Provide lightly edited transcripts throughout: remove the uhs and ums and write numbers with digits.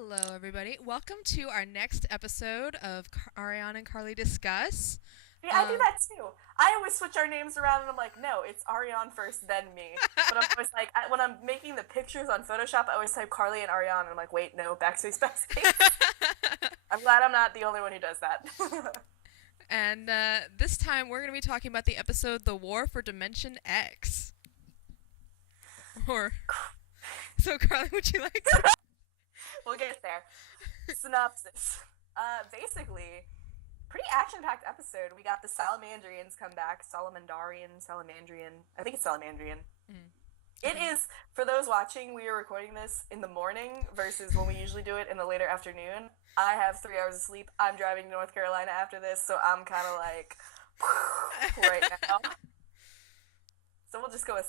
Hello, everybody. Welcome to our next episode of Ariane and Carly Discuss. Yeah, I do Um, that too. I always switch our names around, and I'm like, no, it's Ariane first, then me. But I'm always like, when I'm making the pictures on Photoshop, I always type Carly and Ariane, and I'm like, wait, no, backspace, backspace. I'm glad I'm not the only one who does that. and this time we're going to be talking about the episode The War for Dimension X. Or, so Carly, would you like to? We'll get there. Synopsis. Basically, pretty action-packed episode. We got the Salamandrians come back. Salamandrian. I think it's Salamandrian. Mm, It is, for those watching, we are recording this in the morning versus when we usually do it in the later afternoon. I have 3 hours of sleep. I'm driving to North Carolina after this, so I'm kind of like, right now. So we'll just go with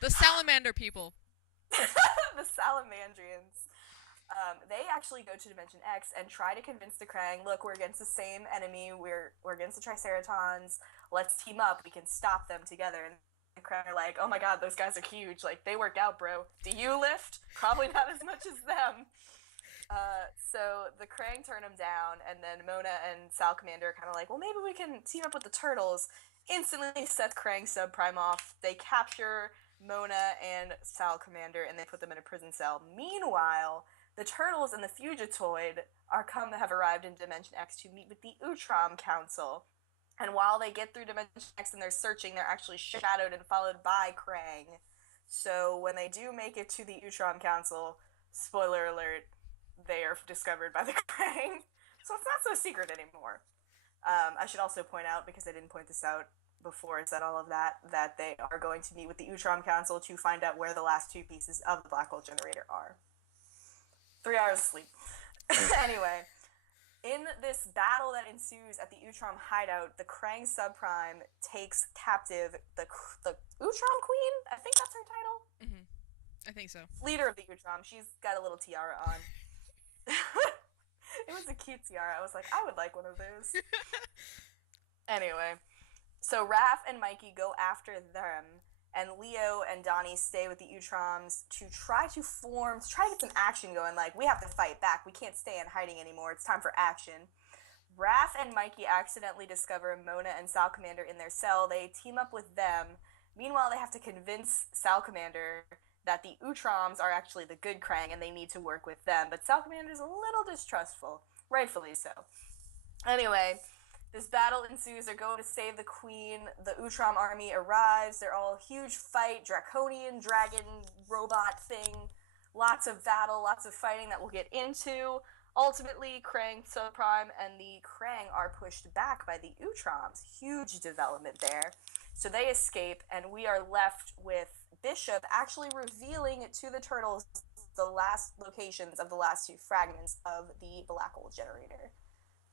the Salamander people. the Salamandrians. They actually go to Dimension X and try to convince the Krang, look, we're against the same enemy, we're against the Triceratons, let's team up, we can stop them together. And the Krang are like, oh my god, those guys are huge, like, they work out, bro. Do you lift? Probably not as much as them. So the Krang turn them down, and then Mona and Sal Commander are kind of like, well, maybe we can team up with the Turtles. Instantly set Krang subprime off. They capture Mona and Sal Commander, and they put them in a prison cell. Meanwhile, the Turtles and the Fugitoid have arrived in Dimension X to meet with the Utrom Council. And while they get through Dimension X and they're searching, they're actually shadowed and followed by Krang. So when they do make it to the Utrom Council, spoiler alert, they are discovered by the Krang. So it's not so secret anymore. I should also point out, because I didn't point this out before I said all of that, that they are going to meet with the Utrom Council to find out where the last two pieces of the black hole generator are. 3 hours of sleep. Anyway, in this battle that ensues at the Utrom hideout, the Krang subprime takes captive the Utrom Queen? I think that's her title? Mm-hmm. I think so. Leader of the Utrom. She's got a little tiara on. It was a cute tiara. I was like, I would like one of those. Anyway, so Raph and Mikey go after them, and Leo and Donnie stay with the Utroms to try to get some action going. Like, we have to fight back. We can't stay in hiding anymore. It's time for action. Raph and Mikey accidentally discover Mona and Sal Commander in their cell. They team up with them. Meanwhile, they have to convince Sal Commander that the Utroms are actually the good Krang and they need to work with them. But Sal Commander's a little distrustful. Rightfully so. Anyway, this battle ensues. They're going to save the queen. The Utrom army arrives. They're all huge fight, draconian dragon robot thing. Lots of battle, lots of fighting that we'll get into. Ultimately, Krang subprime and the Krang are pushed back by the Utroms. Huge development there. So they escape, and we are left with Bishop actually revealing to the Turtles the last locations of the last two fragments of the black hole generator.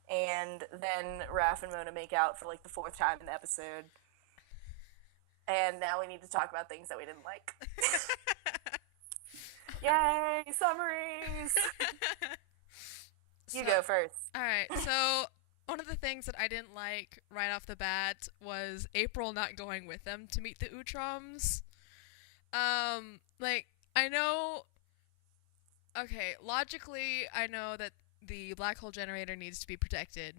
And then Raph and Mona make out for like the fourth time in the episode. And now we need to talk about things that we didn't like. Yay, summaries! You go first. Alright, so one of the things that I didn't like right off the bat was April not going with them to meet the Utroms. I know. Okay, logically, I know that the black hole generator needs to be protected,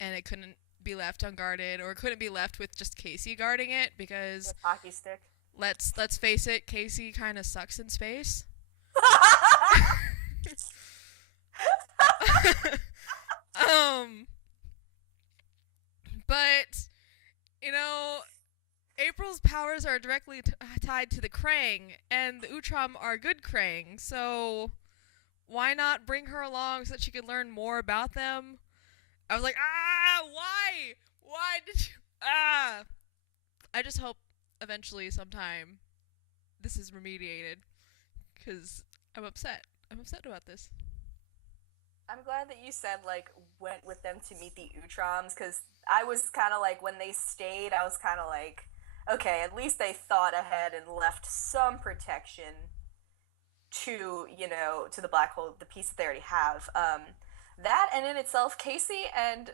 and it couldn't be left unguarded, or it couldn't be left with just Casey guarding it, because With hockey stick. let's face it, Casey kind of sucks in space. um, but you know, April's powers are directly tied to the Krang, and the Utrom are good Krang, so why not bring her along so that she could learn more about them? I was like, why? Why did you, I just hope eventually sometime this is remediated, because I'm upset. I'm upset about this. I'm glad that you said, like, went with them to meet the Utroms, because I was kind of like, when they stayed, I was kind of like, okay, at least they thought ahead and left some protection to the black hole, the piece that they already have. That, and in itself, Casey and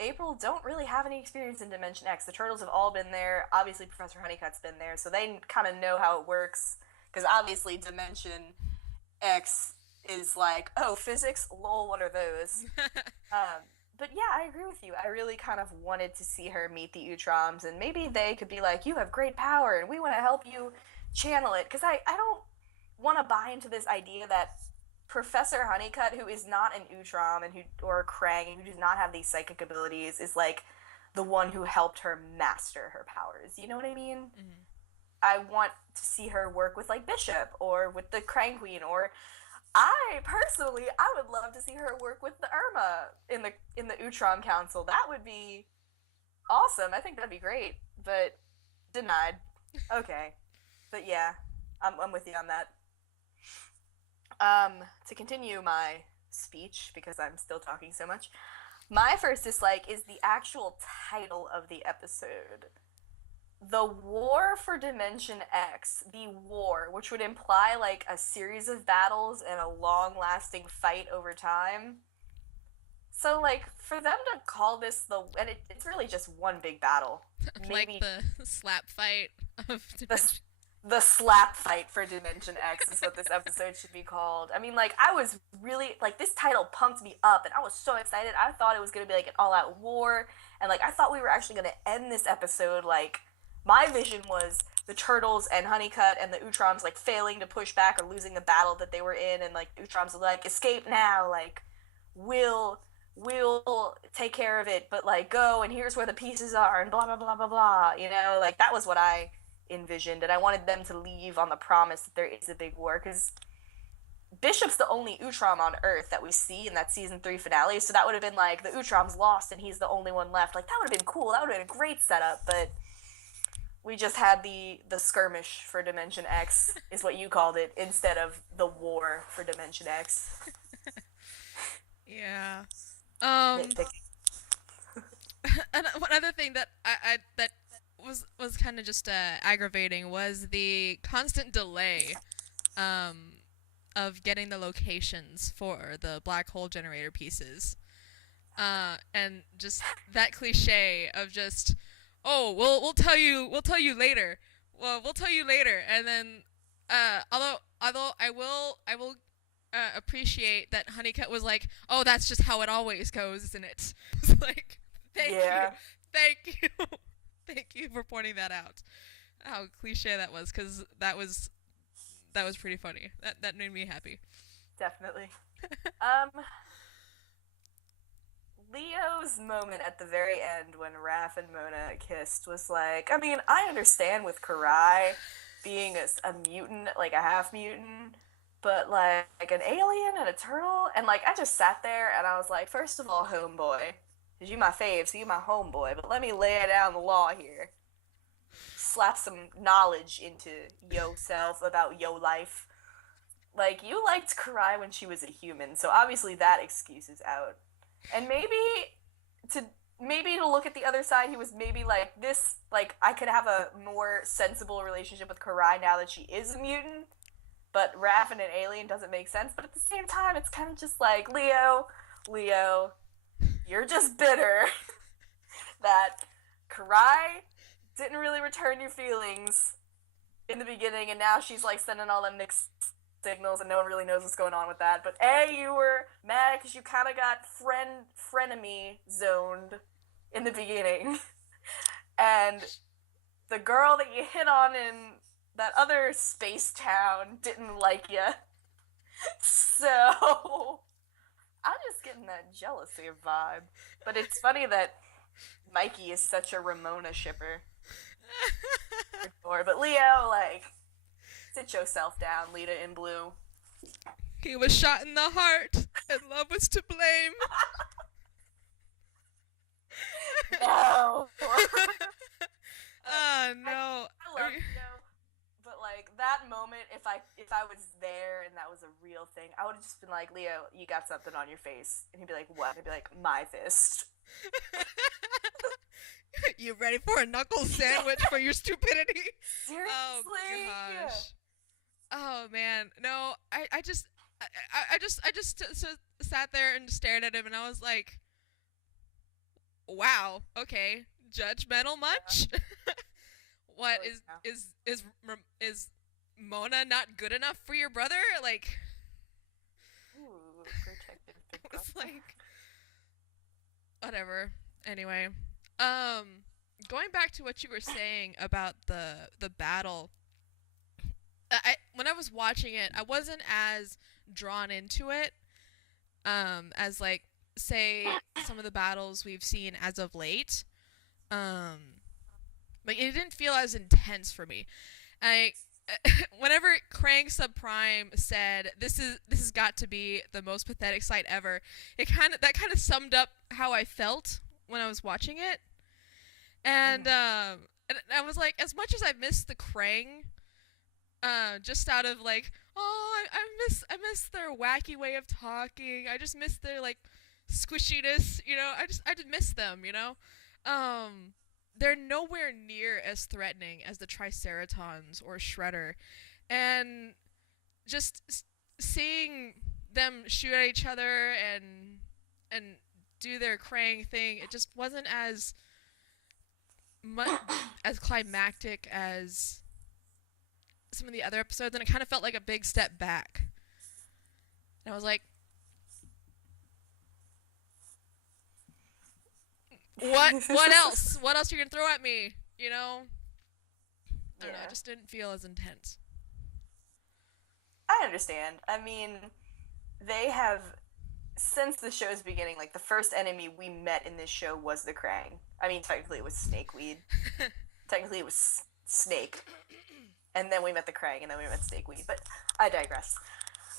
April don't really have any experience in Dimension X. The Turtles have all been there. Obviously, Professor Honeycutt's been there, so they kind of know how it works. Because obviously, Dimension X is like, oh, physics, lol, what are those? But yeah, I agree with you. I really kind of wanted to see her meet the Utroms, and maybe they could be like, you have great power, and we want to help you channel it. Because I don't want to buy into this idea that Professor Honeycutt, who is not an Utrom and who or a Krang and who does not have these psychic abilities, is like the one who helped her master her powers. You know what I mean? Mhm. I want to see her work with like Bishop or with the Krang Queen, or I personally I would love to see her work with the Irma in the Utrom Council. That would be awesome. I think that'd be great, but denied. Okay, but yeah, I'm with you on that. To continue my speech because I'm still talking so much. My first dislike is the actual title of the episode. The War for Dimension X, the war, which would imply like a series of battles and a long lasting fight over time. So, like, for them to call this and it's really just one big battle. Like Maybe the slap fight of the, Dimension. the slap fight for Dimension X is what this episode should be called. I mean, like, I was really, like, this title pumped me up, and I was so excited. I thought it was going to be, like, an all out war, and, like, I thought we were actually going to end this episode, like, my vision was the Turtles and Honeycutt and the Utroms, like, failing to push back or losing the battle that they were in, and, like, Utroms were like, escape now, like, we'll we'll take care of it, but like go and here's where the pieces are and blah blah blah blah blah. You know, like that was what I envisioned, and I wanted them to leave on the promise that there is a big war because Bishop's the only Utrom on Earth that we see in that season 3 finale. So that would have been like the Utrom's lost and he's the only one left. Like that would have been cool. That would have been a great setup, but we just had the skirmish for Dimension X is what you called it instead of the war for Dimension X. Yeah. Um, Nitpicking. and one other thing that I that was kind of just aggravating was the constant delay um, of getting the locations for the black hole generator pieces. And just that cliche of just, oh, we'll tell you later. Well, we'll tell you later, and then although I will appreciate that Honeycutt was like, oh, that's just how it always goes, isn't it? It's like, Yeah. thank you, thank you for pointing that out. How cliche that was, because that was pretty funny. That made me happy. Definitely. Um, Leo's moment at the very end when Raph and Mona kissed was like, I mean, I understand with Karai being a mutant, like a half mutant, but like an alien and a turtle, and like I just sat there and I was like, first of all, homeboy, cause you my fave, so you my homeboy, but let me lay down the law here. Slap some knowledge into yourself about yo life. Like you liked Karai when she was a human, so obviously that excuse is out. And to maybe to look at the other side, he was maybe like this. Like I could have a more sensible relationship with Karai now that she is a mutant. But Raph and an alien doesn't make sense. But at the same time, it's kind of just like Leo, you're just bitter that Karai didn't really return your feelings in the beginning, and now she's like sending all them mixed signals, and no one really knows what's going on with that. But you were mad because you kind of got frenemy zoned in the beginning, and the girl that you hit on in that other space town didn't like you. So I'm just getting that jealousy vibe. But it's funny that Mikey is such a Ramona shipper. But Leo, like, sit yourself down, Lita in blue. He was shot in the heart, and love was to blame. No. No. I love Leo, but like that moment, if I was there and that was a real thing, I would have just been like, Leo, you got something on your face, and he'd be like, what? I'd be like, my fist. You ready for a knuckle sandwich for your stupidity? Seriously? Oh gosh. Oh man. No, I just sat there and stared at him, and I was like, wow. Okay. Judgmental much? What Really, is Mona not good enough for your brother? Like, It's like whatever. Anyway, um, going back to what you were saying about the battle, when I was watching it, I wasn't as drawn into it as like say some of the battles we've seen as of late. Um, like it didn't feel as intense for me. I whenever Krang Subprime said this has got to be the most pathetic sight ever, that kind of summed up how I felt when I was watching it. And I was like, as much as I miss the Krang, just out of like, oh, I miss their wacky way of talking. I just miss their like squishiness, you know. I just miss them, you know. Um, they're nowhere near as threatening as the Triceratons or Shredder, and just seeing them shoot at each other and do their Krang thing, it just wasn't as much as climactic as some of the other episodes, and it kind of felt like a big step back. And I was like, what else? What else are you gonna throw at me? You know? I don't know, it just didn't feel as intense. I understand. I mean, they have since the show's beginning, like the first enemy we met in this show was the Krang. I mean, technically it was Snakeweed. Technically it was Snake. And then we met the Krang, and then we met Snakeweed. But I digress.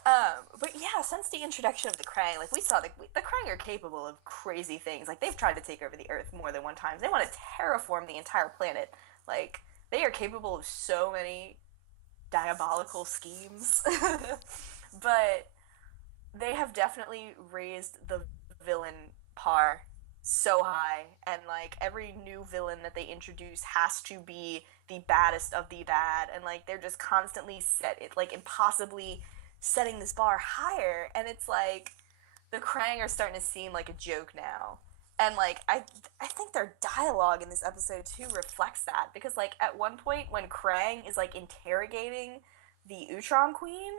But yeah, since the introduction of the Krang, like we saw the Krang are capable of crazy things. Like they've tried to take over the Earth more than one time. They want to terraform the entire planet. Like they are capable of so many diabolical schemes. But they have definitely raised the villain par so high, and like every new villain that they introduce has to be the baddest of the bad, and like they're just constantly impossibly setting this bar higher, and it's like the Krang are starting to seem like a joke now. And like I think their dialogue in this episode too reflects that, because like at one point when Krang is like interrogating the Utrom Queen,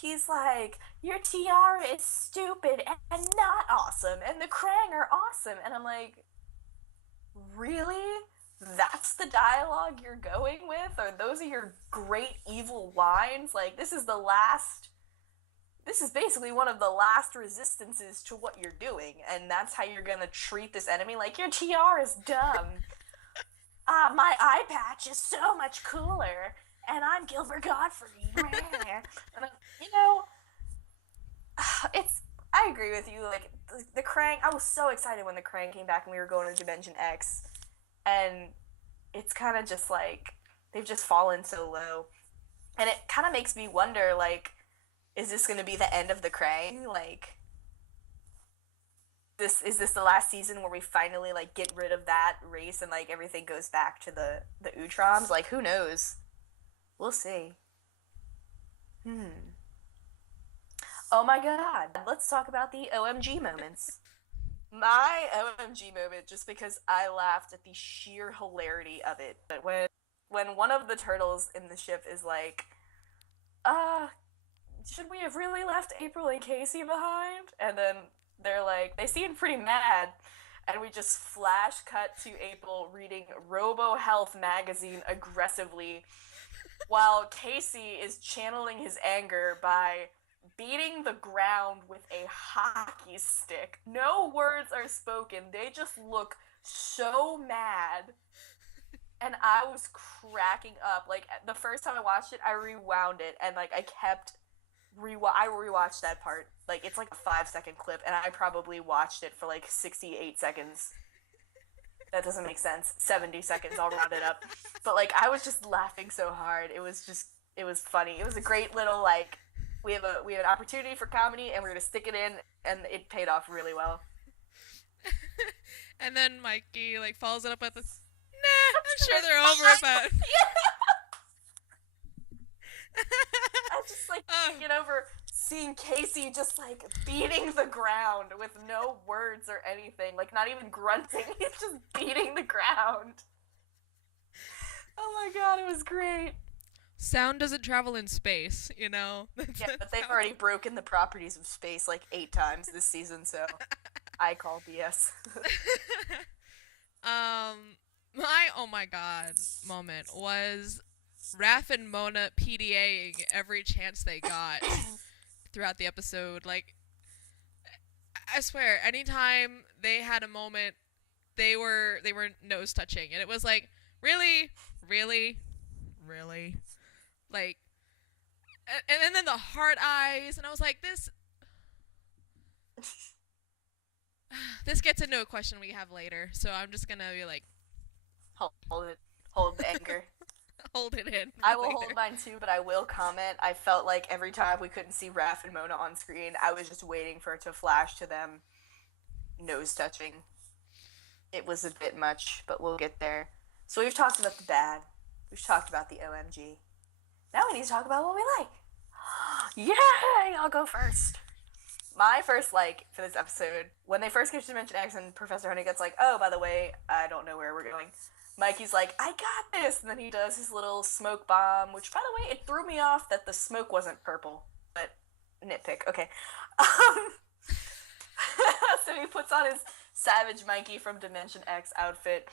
he's like, your tiara is stupid and not awesome, and the Krang are awesome. And I'm like, really? That's the dialogue you're going with? Or those are your great evil lines? Like, this is basically one of the last resistances to what you're doing, and that's how you're gonna treat this enemy? Like, your tiara is dumb. My eye patch is so much cooler, and I'm Gilbert Godfrey. And, you know, I agree with you. Like, the Krang, I was so excited when the Krang came back and we were going to Dimension X, and it's kind of just like, they've just fallen so low. And it kind of makes me wonder, like, is this going to be the end of the Krang? Like, is this the last season where we finally, like, get rid of that race and, like, everything goes back to the Utroms? Like, who knows? We'll see. Oh my god. Let's talk about the OMG moments. My OMG moment, just because I laughed at the sheer hilarity of it. But when one of the turtles in the ship is like, should we have really left April and Casey behind? And then they're like, they seem pretty mad. And we just flash cut to April reading Robo Health magazine aggressively, while Casey is channeling his anger by beating the ground with a hockey stick. No words are spoken. They just look so mad. And I was cracking up. Like, the first time I watched it, I rewound it, and, like, I rewatched that part. Like, it's like a 5-second clip, and I probably watched it for, like, 68 seconds. That doesn't make sense. 70 seconds, I'll round it up. But, like, I was just laughing so hard. It was funny. It was a great little, like, we have an opportunity for comedy, and we're gonna stick it in, and it paid off really well. And then Mikey, like, follows it up with this, nah, I'm sure they're over it, but... I just, like, get over seeing Casey just, like, beating the ground with no words or anything. Like, not even grunting. He's just beating the ground. Oh my god, it was great. Sound doesn't travel in space, you know? Yeah, That's but they've how. already broken the properties of space like 8 times this season, so I call BS. My oh my god moment was Raph and Mona PDAing every chance they got throughout the episode. Like, I swear, anytime they had a moment, they were nose touching, and it was like, really, really, really, like, and then the heart eyes, and I was like, this gets into a question we have later, so I'm just gonna be like, Hold it. Hold the anger. hold it in I for will hold later. mine too, but I will comment. I felt like every time we couldn't see Raph and Mona on screen, I was just waiting for it to flash to them nose touching. It was a bit much, but we'll get there. So we've talked about the bad. We've talked about the OMG. Now we need to talk about what we like. Yay! I'll go first. My first like for this episode, when they first get to Dimension X and Professor Honeycutt's like, oh, by the way, I don't know where we're going. Mikey's like, I got this! And then he does his little smoke bomb, which, by the way, it threw me off that the smoke wasn't purple. But, nitpick, okay. Um, so he puts on his Savage Mikey from Dimension X outfit,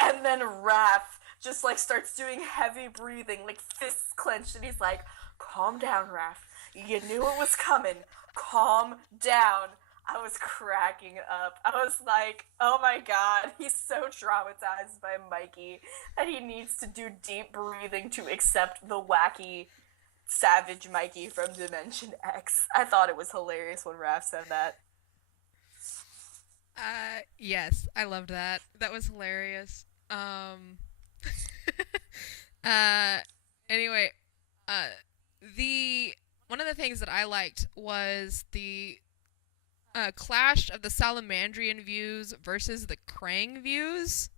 and then Raph just, like, starts doing heavy breathing, like, fists clenched, and he's like, calm down, Raph. You knew it was coming. Calm down. I was cracking up. I was like, oh my god, he's so traumatized by Mikey that he needs to do deep breathing to accept the wacky savage Mikey from Dimension X. I thought it was hilarious when Raph said that. Yes, I loved that. That was hilarious. uh, anyway, uh, the one of the things that I liked was the clash of the Salamandrian views versus the Krang views.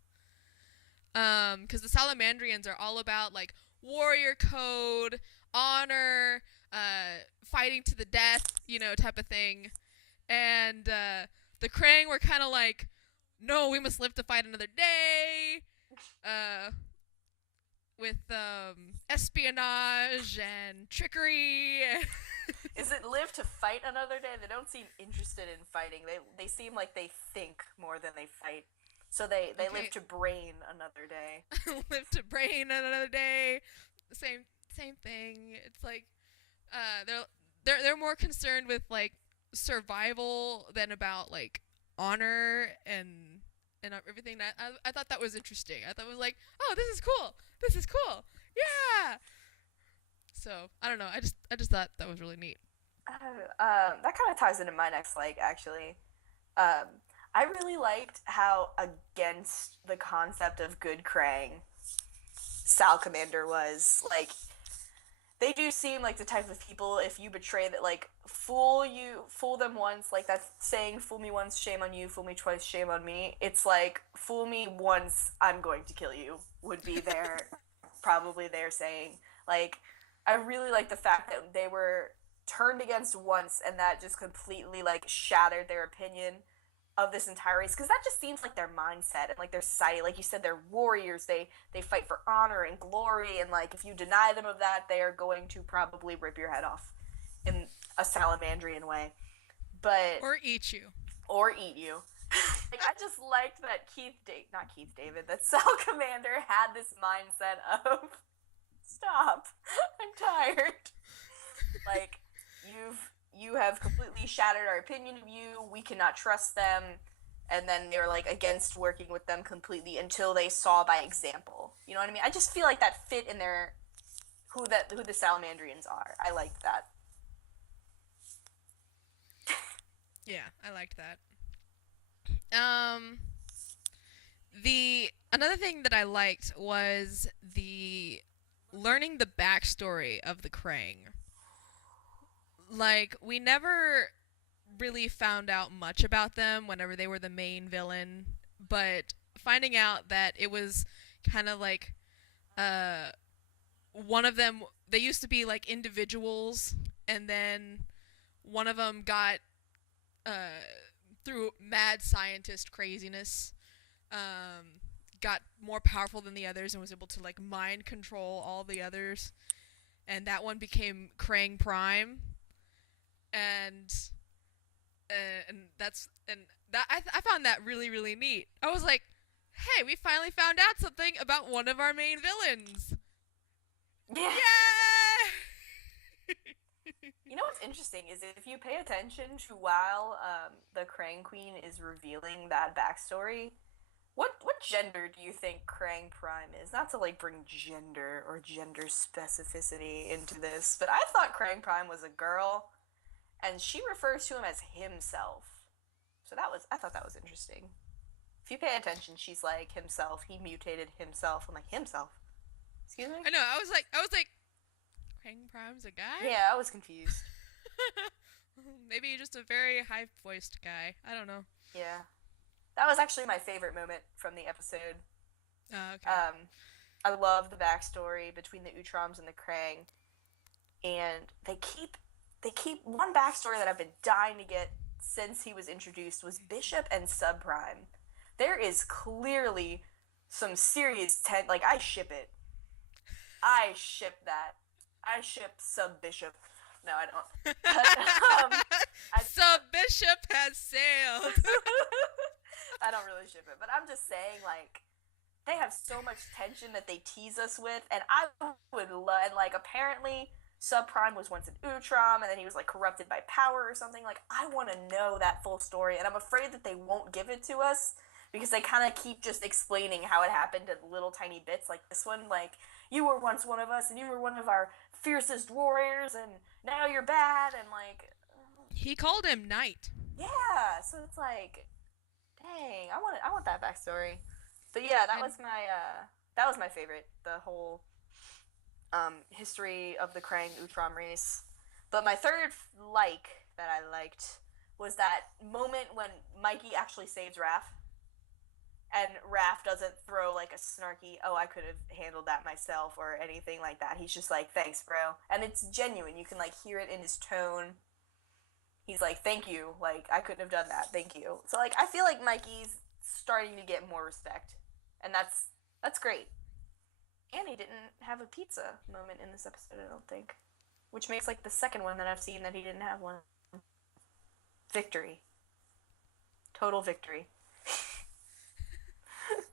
Because the Salamandrians are all about like warrior code, honor, fighting to the death, type of thing, and the Krang were kind of like, no, we must live to fight another day. Uh, with espionage and trickery. Is it live to fight another day? They don't seem interested in fighting. They seem like they think more than they fight. So they live Okay, to brain another day. live to brain another day. Same thing. It's like they're more concerned with like survival than about like honor and everything. That I thought that was interesting. I thought it was like, oh, this is cool. This is cool. Yeah. So I don't know. I just thought that was really neat. That kind of ties into my next like actually. Um, I really liked how against the concept of good Krang Sal Commander was. Like, they do seem like the type of people, if you betray that, like, fool them once, like that saying, fool me once, shame on you, fool me twice, shame on me. It's like, fool me once, I'm going to kill you, would be probably their saying. Like, I really like the fact that they were turned against once, and that just completely, like, shattered their opinion of this entire race, because that just seems like their mindset and like their society. Like you said, they're warriors. They fight for honor and glory, and like if you deny them of that, they are going to probably rip your head off in a salamandrian way, but Or eat you. or eat you. Like, I just liked that not Keith David, that Sal Commander had this mindset of stop, I'm tired. Like, you have completely shattered our opinion of you. We cannot trust them. And then they're like against working with them completely until they saw by example. You know what I mean? I just feel like that fit in their who the Salamandrians are. I liked that. Yeah, I liked that. Um, the another thing that I liked was the learning the backstory of the Krang. Like, we never really found out much about them whenever they were the main villain, but finding out that it was kind of like uh one of them, they used to be like individuals, and then one of them got uh through mad scientist craziness, um got more powerful than the others and was able to like mind control all the others. and that one became Krang Prime, and and that I found that really really neat. I was like, hey, we finally found out something about one of our main villains. Yeah. Yeah. You know what's interesting is if you pay attention to while the Krang Queen is revealing that backstory, what gender do you think Krang Prime is? Not to like bring gender or gender specificity into this, but I thought Krang Prime was a girl, and she refers to him as himself. So I thought that was interesting. If you pay attention, she's like himself. He mutated himself. I'm like himself. Excuse me. I know. I was like, Krang Prime's a guy? Yeah, I was confused. Maybe just a very high-voiced guy. I don't know. Yeah, that was actually my favorite moment from the episode. Okay. I love the backstory between the Utroms and the Krang, and they keep one backstory that I've been dying to get since he was introduced was Bishop and Subprime. There is clearly some serious like I ship it. I ship that. I ship Sub Bishop. No, I don't. But, Sub Bishop has sailed. I don't really ship it, but I'm just saying, like, they have so much tension that they tease us with, and I would love, and like, apparently, Subprime was once an Utrom, and then he was like corrupted by power or something. Like, I want to know that full story, and I'm afraid that they won't give it to us because they kind of keep just explaining how it happened in little tiny bits, like this one, like, you were once one of us, and you were one of our fiercest warriors, and now you're bad, and like, He called him Knight. yeah. So it's like, dang, I want that backstory. But yeah, that was my favorite. The whole history of the Krang Utrom race. But my third that I liked was that moment when Mikey actually saves Raph. And Raph doesn't throw like a snarky, oh, I could have handled that myself or anything like that. He's just like, thanks, bro. And it's genuine. You can like hear it in his tone. He's like, thank you. Like, I couldn't have done that. Thank you. So like, I feel like Mikey's starting to get more respect. And that's great. And he didn't have a pizza moment in this episode, I don't think. Which makes like the second one that I've seen that he didn't have one. Victory. Total victory.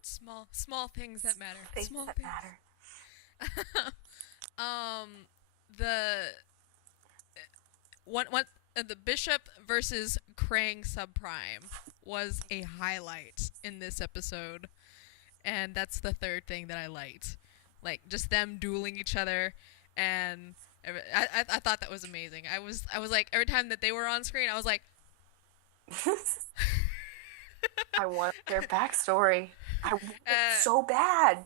Small things that matter. Things Small that things. matter. The the Bishop versus Krang Subprime was a highlight in this episode, and that's the third thing that I liked. Like just them dueling each other, and I thought that was amazing. I was like every time that they were on screen, I was like, I want their backstory. I want it so bad.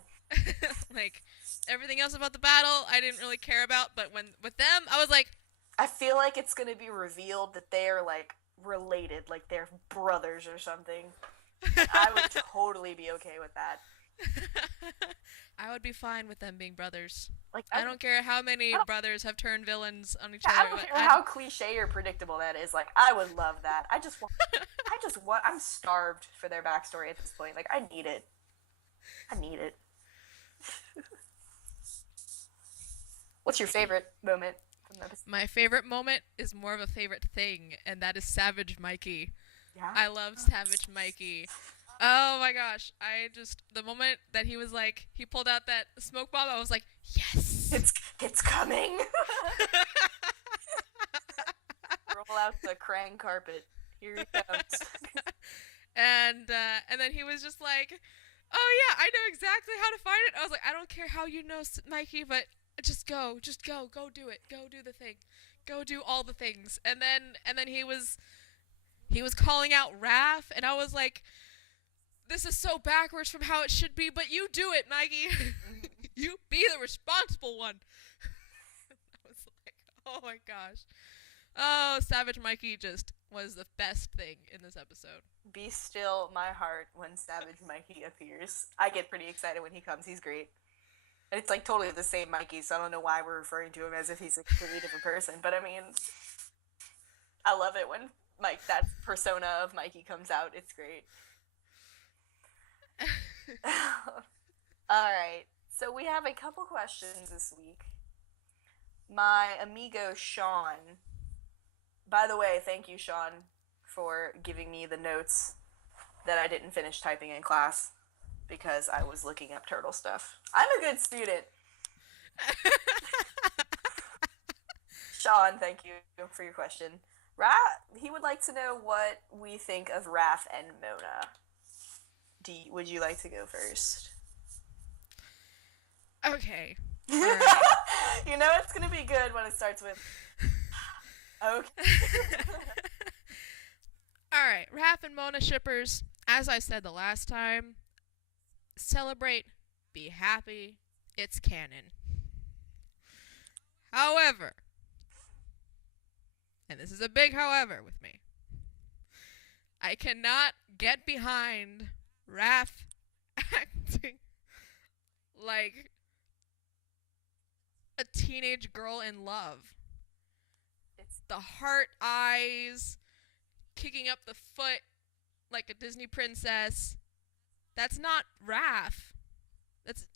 like everything else about the battle, I didn't really care about, but when with them, I was like, I feel like it's gonna be revealed that they are like related, like they're brothers or something. I would totally be okay with that. I would be fine with them being brothers. Like I don't care how many brothers have turned villains on each I other. don't care how cliche or predictable that is. Like I would love that. I'm starved for their backstory at this point. Like I need it. What's your favorite moment from the episode? My favorite moment is more of a favorite thing, and that is Savage Mikey. Yeah. I love Savage Mikey. Oh my gosh. The moment that he was like, he pulled out that smoke bomb, I was like, yes! It's coming! Roll out the Krang carpet. Here he comes. and then he was just like, oh yeah, I know exactly how to find it. I was like, I don't care how you know, Mikey, but just go do it, go do the thing, go do all the things. And then he was calling out Raph, and I was like, this is so backwards from how it should be, but you do it, Mikey. You be the responsible one. I was like, oh my gosh. Oh, Savage Mikey just was the best thing in this episode. Be still my heart when Savage Mikey appears. I get pretty excited when he comes. He's great. And it's like totally the same Mikey, so I don't know why we're referring to him as if he's a completely different person. But I mean, I love it when that persona of Mikey comes out. It's great. Alright, so we have a couple questions this week. my amigo Sean. By the way, thank you, Sean, for giving me the notes that I didn't finish typing in class because I was looking up turtle stuff. I'm a good student. Sean, thank you for your question. He would like to know what we think of Raph and Mona. Would you like to go first? Okay. All right. You know it's gonna be good when it starts with okay. All right. Raph and Mona shippers, as I said the last time, celebrate, be happy. It's canon. However, and this is a big however with me, I cannot get behind Raph acting like a teenage girl in love. It's The heart eyes, kicking up the foot like a Disney princess. That's not Raph. That's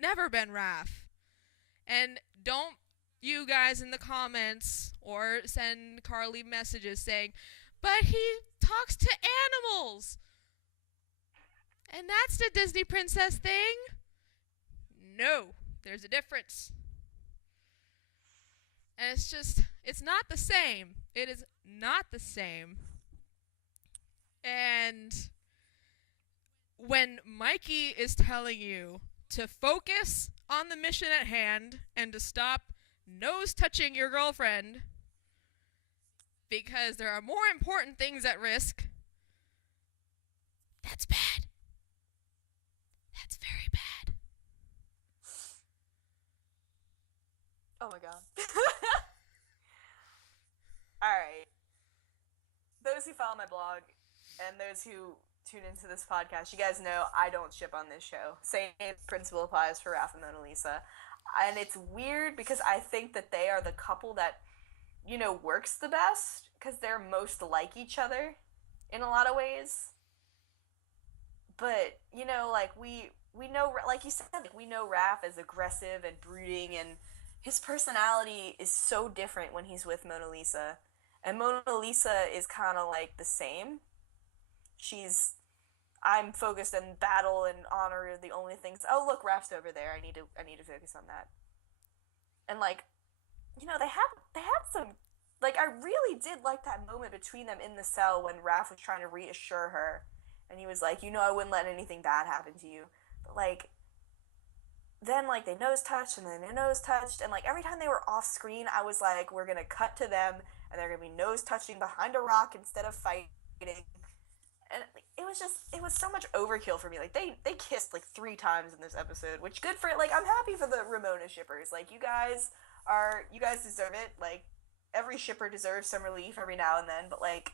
never been Raph. And don't you guys in the comments or send Karley messages saying, but he talks to animals. And that's the Disney princess thing. No, there's a difference. And it's not the same. It is not the same. And when Mikey is telling you to focus on the mission at hand and to stop nose touching your girlfriend because there are more important things at risk, that's bad. That's very bad. oh my god. Alright. Those who follow my blog and those who tune into this podcast, you guys know I don't ship on this show. Same principle applies for Raph and Mona Lisa. And it's weird because I think that they are the couple that, works the best because they're most like each other in a lot of ways. But, like we know, like you said, like we know Raph is aggressive and brooding, and his personality is so different when he's with Mona Lisa. And Mona Lisa is kind of like the same. She's I'm focused on battle and honor are the only things. Oh, look, Raph's over there. I need to focus on that. And like, they had some like I really did like that moment between them in the cell when Raph was trying to reassure her, and he was like, I wouldn't let anything bad happen to you. But like, then like they nose touched and then they nose touched, and like every time they were off screen, I was like, we're gonna cut to them and they're gonna be nose touching behind a rock instead of fighting. And it was so much overkill for me. Like they kissed like 3 times in this episode, which good for like I'm happy for the Ramona shippers. Like you guys deserve it. Like every shipper deserves some relief every now and then, but like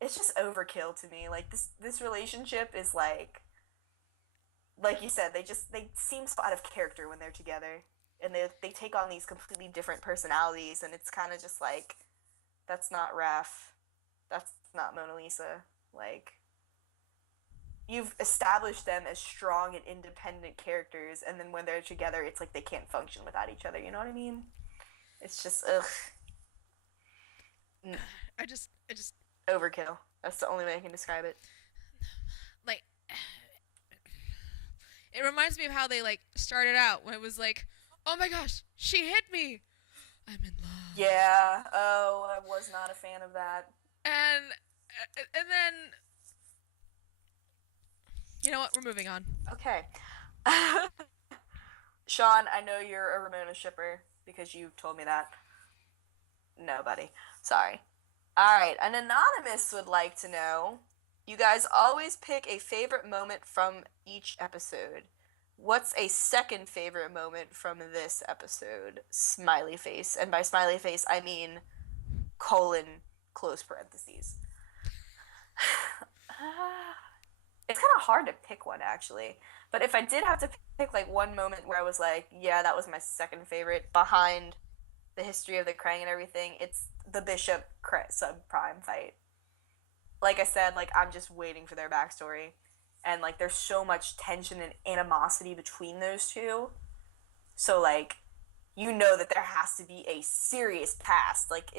it's just overkill to me. Like this relationship is like you said, they seem so out of character when they're together, and they take on these completely different personalities, and it's kind of just like that's not Raph, that's not Mona Lisa. Like you've established them as strong and independent characters, and then when they're together, it's like they can't function without each other. You know what I mean? It's just ugh. I just Overkill. That's the only way I can describe it. like it reminds me of how they like started out when it was like, oh my gosh, she hit me. I'm in love. Yeah. Oh, I was not a fan of that. And then you know what? We're moving on. Okay. Sean, I know you're a Ramona shipper because you told me that. No, buddy. Sorry. Alright, an anonymous would like to know, you guys always pick a favorite moment from each episode. What's a second favorite moment from this episode? Smiley face. And by smiley face, I mean colon, close parentheses. It's kind of hard to pick one, actually. But if I did have to pick like one moment where I was like, yeah, that was my second favorite behind the history of the Krang and everything, it's the Bishop subprime fight. Like I said, like I'm just waiting for their backstory, and like there's so much tension and animosity between those two. So like, you know that there has to be a serious past. Like,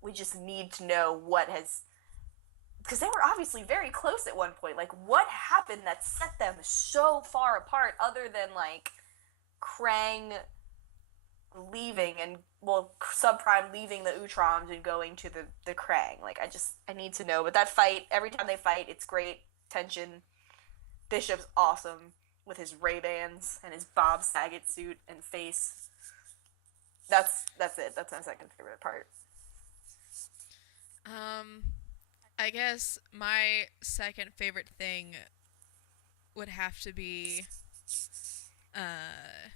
we just need to know what has, because they were obviously very close at one point. Like, what happened that set them so far apart, other than like Krang leaving and, well, Subprime leaving the Utroms and going to the Krang. Like, I need to know. But that fight, every time they fight, it's great tension. Bishop's awesome with his Ray-Bans and his Bob Saget suit and face. That's it. That's my second favorite part. Um, I guess my second favorite thing would have to be, uh,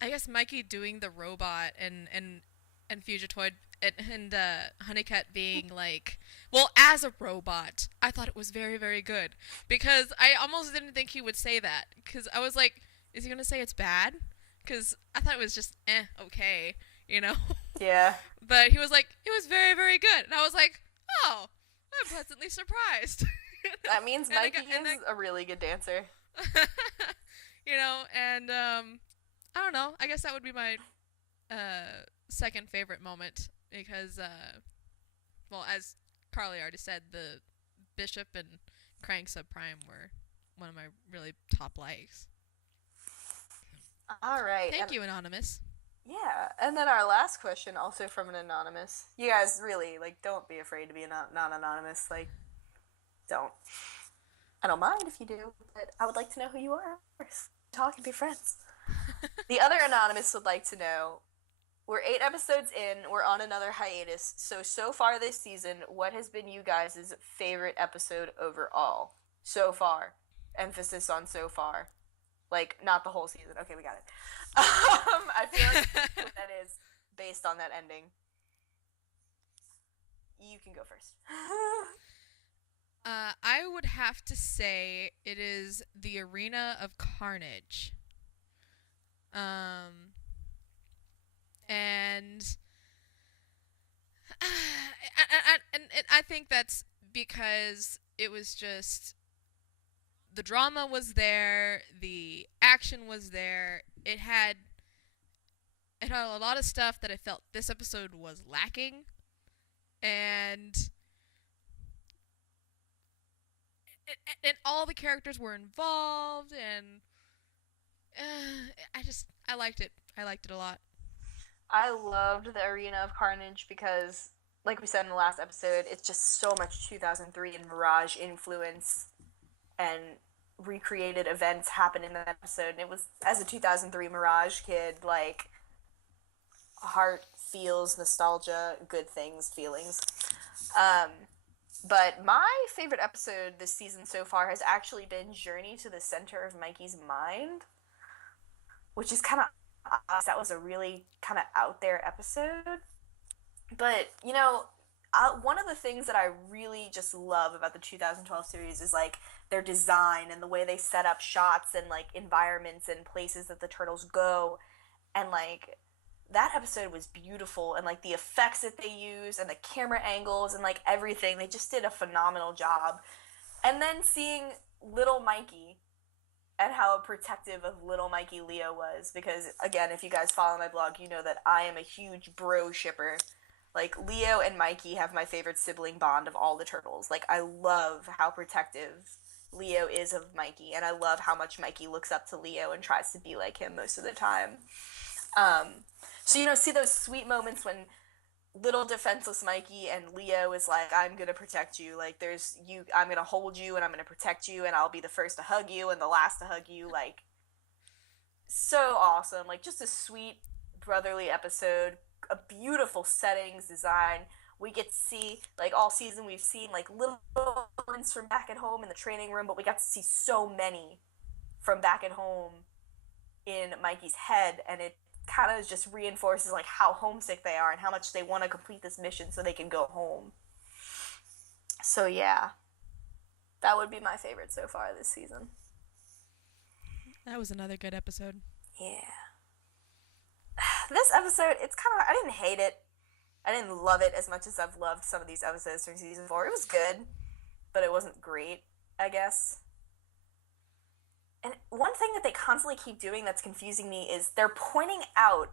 I guess Mikey doing the robot and Fugitoid and Honeycut being like, well, as a robot, I thought it was very very good because I almost didn't think he would say that because I was like, is he gonna say it's bad? Because I thought it was just okay, you know. Yeah. But he was like, it was very very good, and I was like, oh, I'm pleasantly surprised. That means and Mikey is a really good dancer. you know, and I don't know. I guess that would be my second favorite moment because, well, as Carly already said, the Bishop and Krang Subprime were one of my really top likes. All right. Thank you, Anonymous. Yeah, and then our last question, also from an anonymous. You guys really, like, don't be afraid to be non-anonymous. Like, don't. I don't mind if you do, but I would like to know who you are. Talk and be friends. The other anonymous would like to know, we're 8 episodes in, we're on another hiatus, so far this season, what has been you guys' favorite episode overall? So far. Emphasis on so far. Like, not the whole season. Okay, we got it. I feel like that is based on that ending. You can go first. I would have to say it is the Arena of Carnage. And I think that's because it was just the drama was there, the action was there. It had a lot of stuff that I felt this episode was lacking, and and all the characters were involved, and I liked it. I liked it a lot. I loved the Arena of Carnage because, like we said in the last episode, it's just so much 2003 and Mirage influence and recreated events happen in that episode. And it was, as a 2003 Mirage kid, like, heart feels nostalgia, good things, feelings. Um, but my favorite episode this season so far has actually been Journey to the Center of Mikey's Mind, which is kind of that was a really kind of out there episode. But, you know, one of the things that I really just love about the 2012 series is, like, their design and the way they set up shots and, like, environments and places that the turtles go. And, like, that episode was beautiful, and, like, the effects that they use and the camera angles and, like, everything, they just did a phenomenal job. And then seeing little Mikey and how protective of little Mikey Leo was, because, again, if you guys follow my blog, you know that I am a huge bro shipper. Like, Leo and Mikey have my favorite sibling bond of all the turtles. Like, I love how protective Leo is of Mikey, and I love how much Mikey looks up to Leo and tries to be like him most of the time. So, you know, see those sweet moments when little defenseless Mikey and Leo is like, I'm gonna protect you, like, there's you, I'm gonna hold you and I'm gonna protect you and I'll be the first to hug you and the last to hug you, like, so awesome. Like, just a sweet brotherly episode, a beautiful settings design. We get to see, like, all season we've seen, like, little moments from back at home in the training room, but we got to see so many from back at home in Mikey's head, and it kind of just reinforces, like, how homesick they are and how much they want to complete this mission so they can go home. So yeah, that would be my favorite so far this season. That was another good episode. Yeah. This episode, it's kind of, I didn't hate it. I didn't love it as much as I've loved some of these episodes from season 4. It was good, but it wasn't great, I guess. And one thing that they constantly keep doing that's confusing me is they're pointing out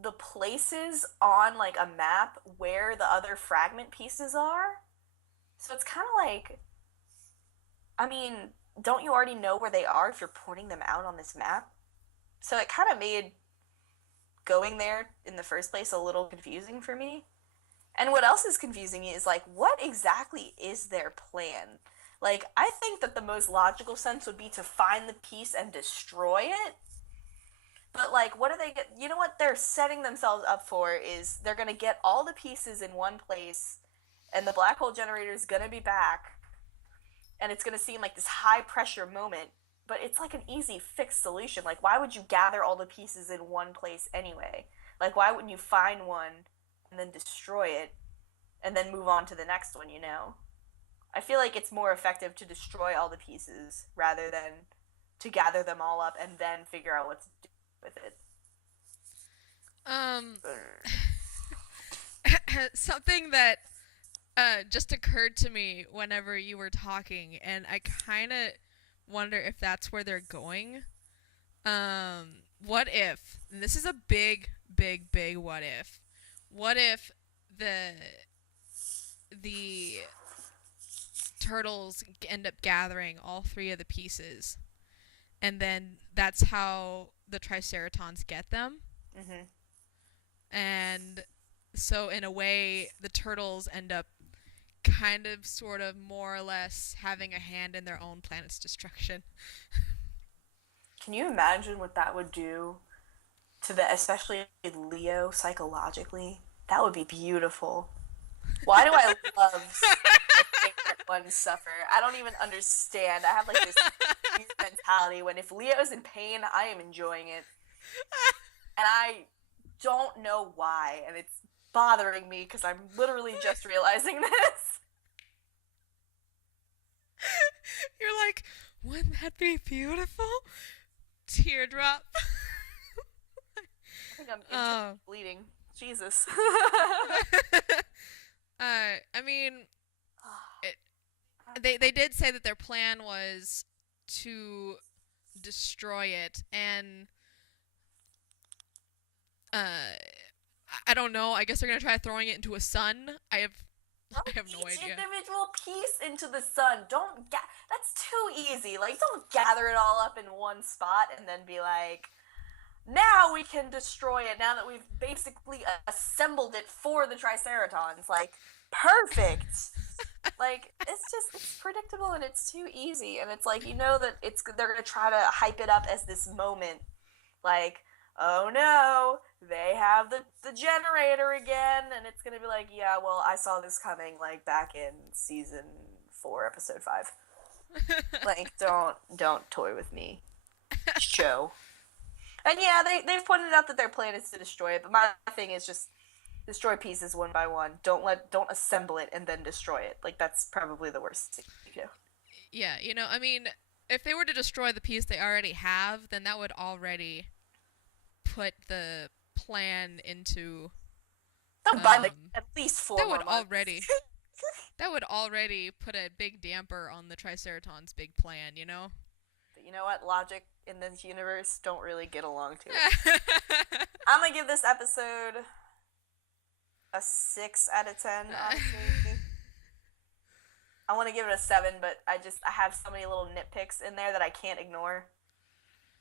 the places on like a map where the other fragment pieces are. So it's kind of like, I mean, don't you already know where they are if you're pointing them out on this map? So it kind of made going there in the first place a little confusing for me. And what else is confusing me is like, what exactly is their plan? Like, I think that the most logical sense would be to find the piece and destroy it. But like, what do they get? You know what they're setting themselves up for is they're gonna get all the pieces in one place, and the black hole generator is gonna be back, and it's gonna seem like this high pressure moment. But it's like an easy fixed solution. Like, why would you gather all the pieces in one place anyway? Like, why wouldn't you find one and then destroy it and then move on to the next one, you know? I feel like it's more effective to destroy all the pieces rather than to gather them all up and then figure out what to do with it. Um, something that just occurred to me whenever you were talking, and I kind of wonder if that's where they're going. What if, and this is a big, big, big what if. What if the turtles end up gathering all three of the pieces, and then that's how the Triceratons get them? Mm-hmm. And so in a way, the turtles end up kind of, sort of, more or less having a hand in their own planet's destruction. Can you imagine what that would do to the, especially Leo psychologically? That would be beautiful. Why do I love my favorite ones suffer? I don't even understand. I have like this weird mentality when if Leo's in pain, I am enjoying it. And I don't know why, and it's bothering me because I'm literally just realizing this. You're like, wouldn't that be beautiful? Teardrop. I think I'm bleeding. Jesus. I mean, they did say that their plan was to destroy it, and I don't know. I guess they're gonna try throwing it into a sun. I have no Each idea. individual piece into the sun. That's too easy. Like, don't gather it all up in one spot and then be like, now we can destroy it now that we've basically assembled it for the Triceratons. Like, perfect. Like, it's predictable and it's too easy. And it's like, you know that they're going to try to hype it up as this moment. Like, oh no, they have the generator again. And it's going to be like, yeah, well, I saw this coming, like, back in season 4, episode 5. Like, don't toy with me. Show. And yeah, they've pointed out that their plan is to destroy it, but my thing is just destroy pieces one by one. Don't assemble it and then destroy it. Like, that's probably the worst thing you do. Yeah, I mean, if they were to destroy the piece they already have, then that would already put the plan into... They'll buy like at least 4 that more would months. that would already put a big damper on the Triceratons' big plan, But you know what? Logic in this universe don't really get along too much. I'm gonna give this episode a 6 out of 10, honestly. I want to give it a 7, but I have so many little nitpicks in there that I can't ignore.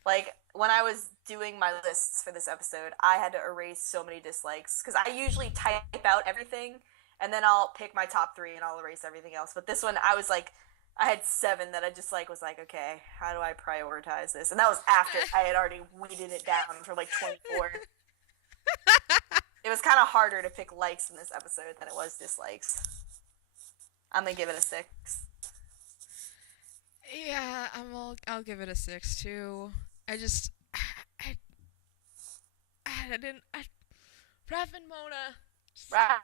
Like, when I was doing my lists for this episode, I had to erase so many dislikes, because I usually type out everything, and then I'll pick my top 3 and I'll erase everything else. But this one, I was like, I had 7 that I just was like, okay, how do I prioritize this? And that was after I had already weeded it down from like 24. It was kind of harder to pick likes in this episode than it was dislikes. I'm gonna give it a 6. Yeah, I'll give it a 6 too. I didn't. Raph and Mona. It's hard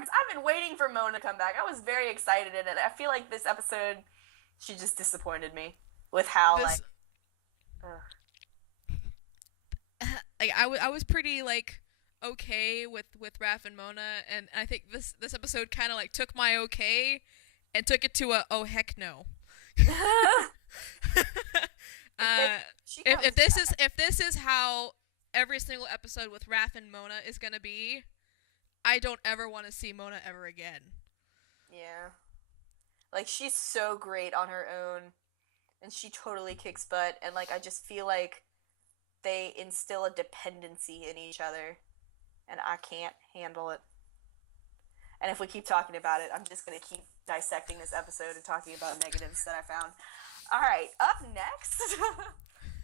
because I've been waiting for Mona to come back. I was very excited in it. I feel like this episode, she just disappointed me with how I was pretty okay with Raph and Mona, and I think this episode kind of took my okay and took it to a oh heck no. If they, uh, she if comes back. if this is how every single episode with Raph and Mona is gonna be, I don't ever want to see Mona ever again. Yeah. Like she's so great on her own and she totally kicks butt and like I just feel like they instill a dependency in each other and I can't handle it. And if we keep talking about it, I'm just going to keep dissecting this episode and talking about negatives that I found. All right, up next.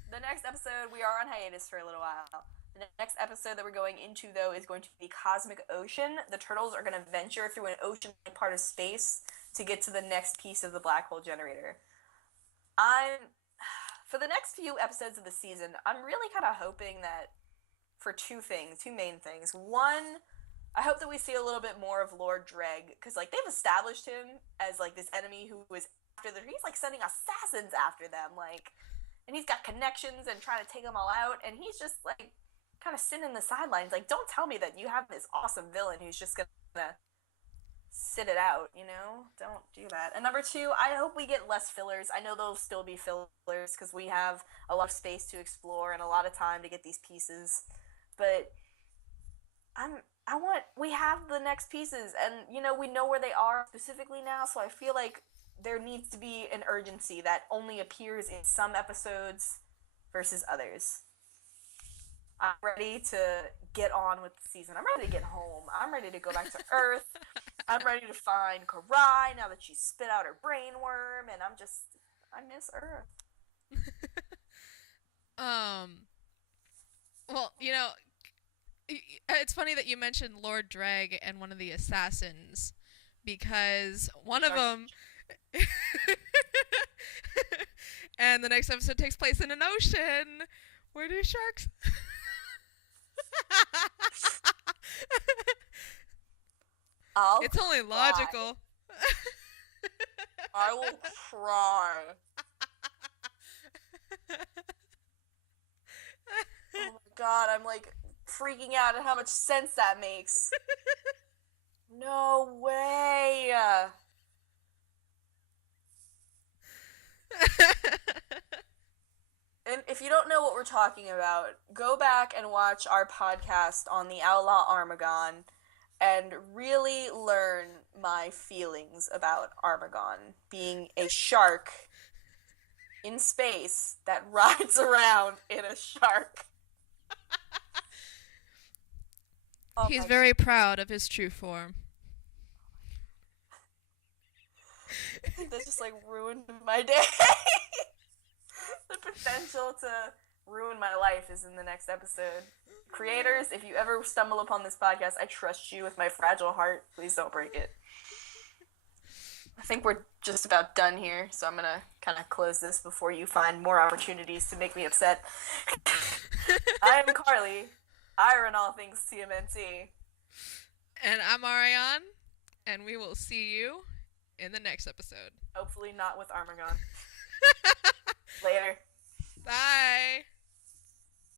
The next episode, we are on hiatus for a little while. The next episode that we're going into, though, is going to be Cosmic Ocean. The turtles are going to venture through an ocean part of space to get to the next piece of the black hole generator. I'm for the next few episodes of the season, I'm really kind of hoping that for two main things. One, I hope that we see a little bit more of Lord Dreg because like they've established him as like this enemy who is after them. He's like sending assassins after them, like, and he's got connections and trying to take them all out, and he's just like kind of sitting in the sidelines. Like, don't tell me that you have this awesome villain who's just gonna sit it out, you know? Don't do that. And number two, I hope we get less fillers. I know there'll still be fillers because we have a lot of space to explore and a lot of time to get these pieces. But I want we have the next pieces and you know we know where they are specifically now, so I feel like there needs to be an urgency that only appears in some episodes versus others. I'm ready to get on with the season. I'm ready to get home. I'm ready to go back to Earth. I'm ready to find Karai now that she spit out her brain worm, and I miss Earth. um, well, you know, it's funny that you mentioned Lord Dreg and one of the assassins because one of Shark. them and the next episode takes place in an ocean. Where do sharks? I'll It's only cry. logical. I will cry. Oh my god, I'm like freaking out at how much sense that makes. No way. And if you don't know what we're talking about, go back and watch our podcast on the Outlaw Armagon and really learn my feelings about Armagon being a shark in space that rides around in a shark. Oh He's my very proud of his true form. that just like ruined my day. The potential to ruin my life is in the next episode. Creators, if you ever stumble upon this podcast, I trust you with my fragile heart. Please don't break it. I think we're just about done here, so I'm gonna kind of close this before you find more opportunities to make me upset. I am Carly. I run all things TMNT. And I'm Ariane, and we will see you in the next episode. Hopefully not with Armagon. Later. Bye.